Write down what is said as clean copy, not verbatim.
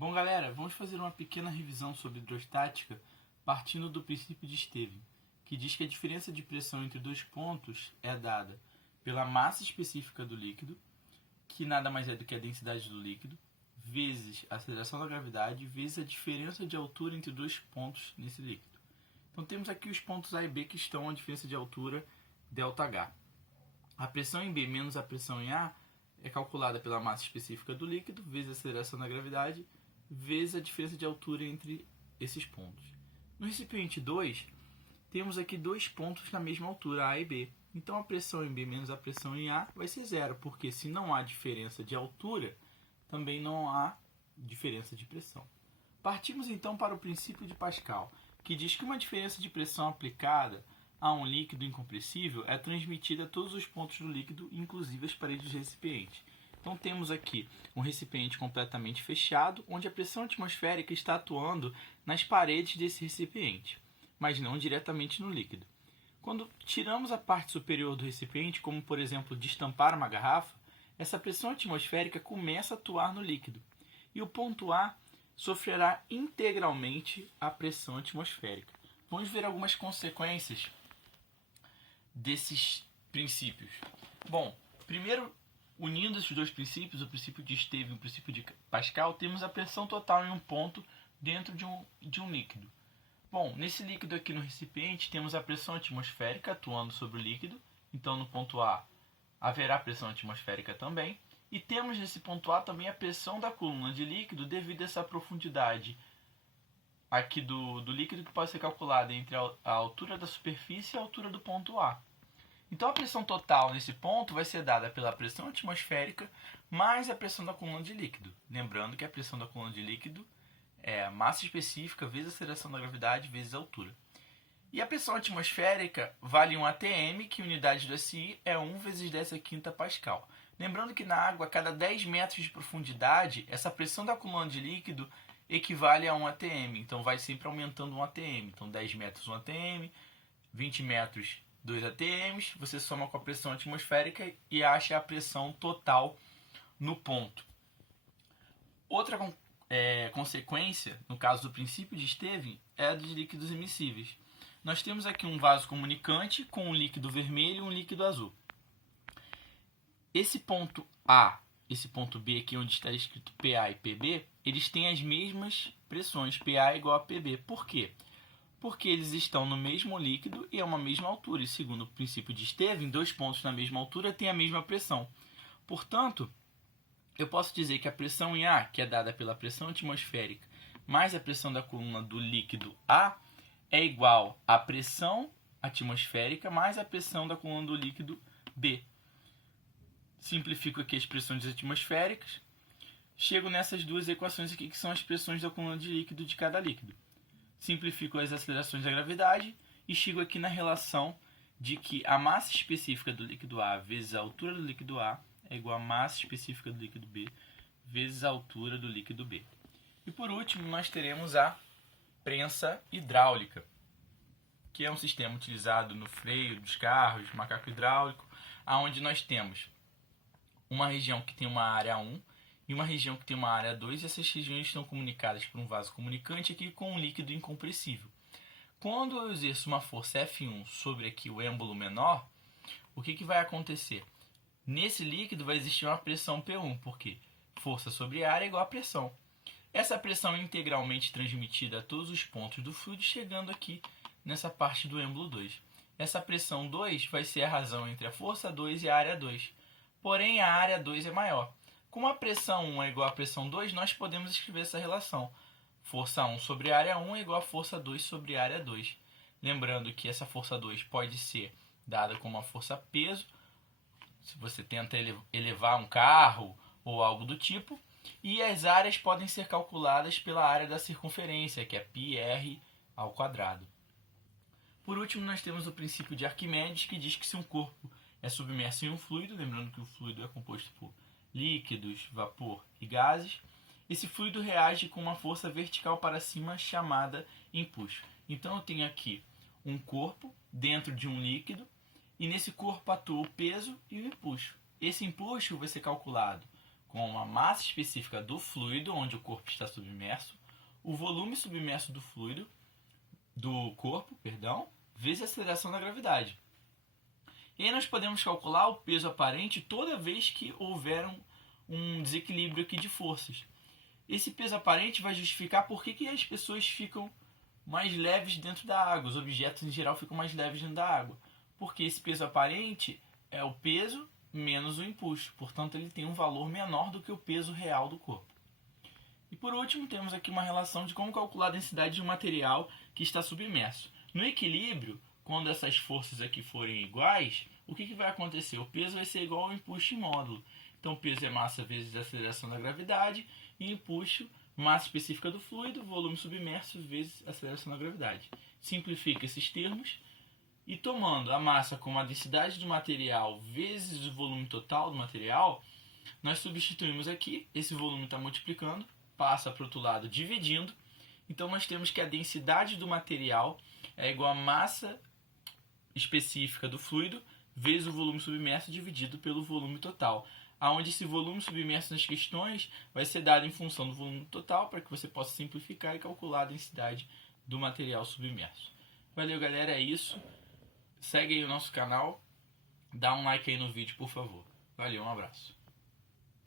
Bom, galera, vamos fazer uma pequena revisão sobre hidrostática partindo do princípio de Stevens, que diz que a diferença de pressão entre dois pontos é dada pela massa específica do líquido, que nada mais é do que a densidade do líquido, vezes a aceleração da gravidade, vezes a diferença de altura entre dois pontos nesse líquido. Então temos aqui os pontos A e B que estão a diferença de altura ΔH. A pressão em B menos a pressão em A é calculada pela massa específica do líquido, vezes a aceleração da gravidade, vezes a diferença de altura entre esses pontos. No recipiente 2, temos aqui dois pontos na mesma altura, A e B. Então a pressão em B menos a pressão em A vai ser zero, porque se não há diferença de altura, também não há diferença de pressão. Partimos então para o princípio de Pascal, que diz que uma diferença de pressão aplicada a um líquido incompressível é transmitida a todos os pontos do líquido, inclusive as paredes do recipiente. Então temos aqui um recipiente completamente fechado, onde a pressão atmosférica está atuando nas paredes desse recipiente, mas não diretamente no líquido. Quando tiramos a parte superior do recipiente, como por exemplo destampar uma garrafa, essa pressão atmosférica começa a atuar no líquido, e o ponto A sofrerá integralmente a pressão atmosférica. Vamos ver algumas consequências desses princípios. Bom, primeiro, unindo esses dois princípios, o princípio de Stevens e o princípio de Pascal, temos a pressão total em um ponto dentro de um líquido. Bom, nesse líquido aqui no recipiente, temos a pressão atmosférica atuando sobre o líquido. Então, no ponto A, haverá pressão atmosférica também. E temos nesse ponto A também a pressão da coluna de líquido devido a essa profundidade aqui do líquido que pode ser calculada entre a altura da superfície e a altura do ponto A. Então a pressão total nesse ponto vai ser dada pela pressão atmosférica mais a pressão da coluna de líquido. Lembrando que a pressão da coluna de líquido é a massa específica vezes a aceleração da gravidade vezes a altura. E a pressão atmosférica vale 1 atm, que unidade do SI é 1 vezes 10⁵ Pascal. Lembrando que na água, a cada 10 metros de profundidade, essa pressão da coluna de líquido equivale a 1 atm. Então vai sempre aumentando 1 atm. Então 10 metros 1 atm, 20 metros 2 atms, você soma com a pressão atmosférica e acha a pressão total no ponto. Outra consequência, no caso do princípio de Stevens, é a dos líquidos immiscíveis. Nós temos aqui um vaso comunicante com um líquido vermelho e um líquido azul. Esse ponto A, esse ponto B aqui onde está escrito PA e PB, eles têm as mesmas pressões, PA igual a PB. Por quê? Porque eles estão no mesmo líquido e a uma mesma altura. E segundo o princípio de Stevens, dois pontos na mesma altura têm a mesma pressão. Portanto, eu posso dizer que a pressão em A, que é dada pela pressão atmosférica, mais a pressão da coluna do líquido A, é igual à pressão atmosférica mais a pressão da coluna do líquido B. Simplifico aqui as pressões atmosféricas. Chego nessas duas equações aqui, que são as pressões da coluna de líquido de cada líquido. Simplifico as acelerações da gravidade e chego aqui na relação de que a massa específica do líquido A vezes a altura do líquido A é igual à massa específica do líquido B vezes a altura do líquido B. E por último, nós teremos a prensa hidráulica, que é um sistema utilizado no freio dos carros, macaco hidráulico, onde nós temos uma região que tem uma área 1 e uma região que tem uma área 2, e essas regiões estão comunicadas por um vaso comunicante aqui com um líquido incompressível. Quando eu exerço uma força F1 sobre aqui o êmbolo menor, o que vai acontecer? Nesse líquido vai existir uma pressão P1, porque força sobre área é igual a pressão. Essa pressão é integralmente transmitida a todos os pontos do fluido, chegando aqui nessa parte do êmbolo 2. Essa pressão 2 vai ser a razão entre a força 2 e a área 2. Porém, a área 2 é maior. Como a pressão 1 é igual à pressão 2, nós podemos escrever essa relação. Força 1 sobre área 1 é igual a força 2 sobre área 2. Lembrando que essa força 2 pode ser dada como uma força peso, se você tenta elevar um carro ou algo do tipo, e as áreas podem ser calculadas pela área da circunferência, que é πr ao quadrado. Por último, nós temos o princípio de Arquimedes, que diz que se um corpo é submerso em um fluido, lembrando que o fluido é composto por líquidos, vapor e gases, esse fluido reage com uma força vertical para cima chamada empuxo. Então eu tenho aqui um corpo dentro de um líquido e nesse corpo atua o peso e o empuxo. Esse empuxo vai ser calculado com a massa específica do fluido onde o corpo está submerso, o volume submerso do fluido, do corpo, vezes a aceleração da gravidade. E aí nós podemos calcular o peso aparente toda vez que houver um desequilíbrio aqui de forças. Esse peso aparente vai justificar por que as pessoas ficam mais leves dentro da água, os objetos em geral ficam mais leves dentro da água. Porque esse peso aparente é o peso menos o empuxo, portanto ele tem um valor menor do que o peso real do corpo. E por último temos aqui uma relação de como calcular a densidade de um material que está submerso. No equilíbrio, quando essas forças aqui forem iguais, o que vai acontecer? O peso vai ser igual ao empuxo em módulo. Então peso é massa vezes a aceleração da gravidade e empuxo, massa específica do fluido, volume submerso vezes a aceleração da gravidade. Simplifica esses termos e tomando a massa como a densidade do material vezes o volume total do material, nós substituímos aqui, esse volume está multiplicando, passa para o outro lado dividindo, então nós temos que a densidade do material é igual a massa específica do fluido vezes o volume submerso dividido pelo volume total, aonde esse volume submerso nas questões vai ser dado em função do volume total para que você possa simplificar e calcular a densidade do material submerso. Valeu, galera, é isso. Segue aí o nosso canal, dá um like aí no vídeo, por favor. Valeu, um abraço.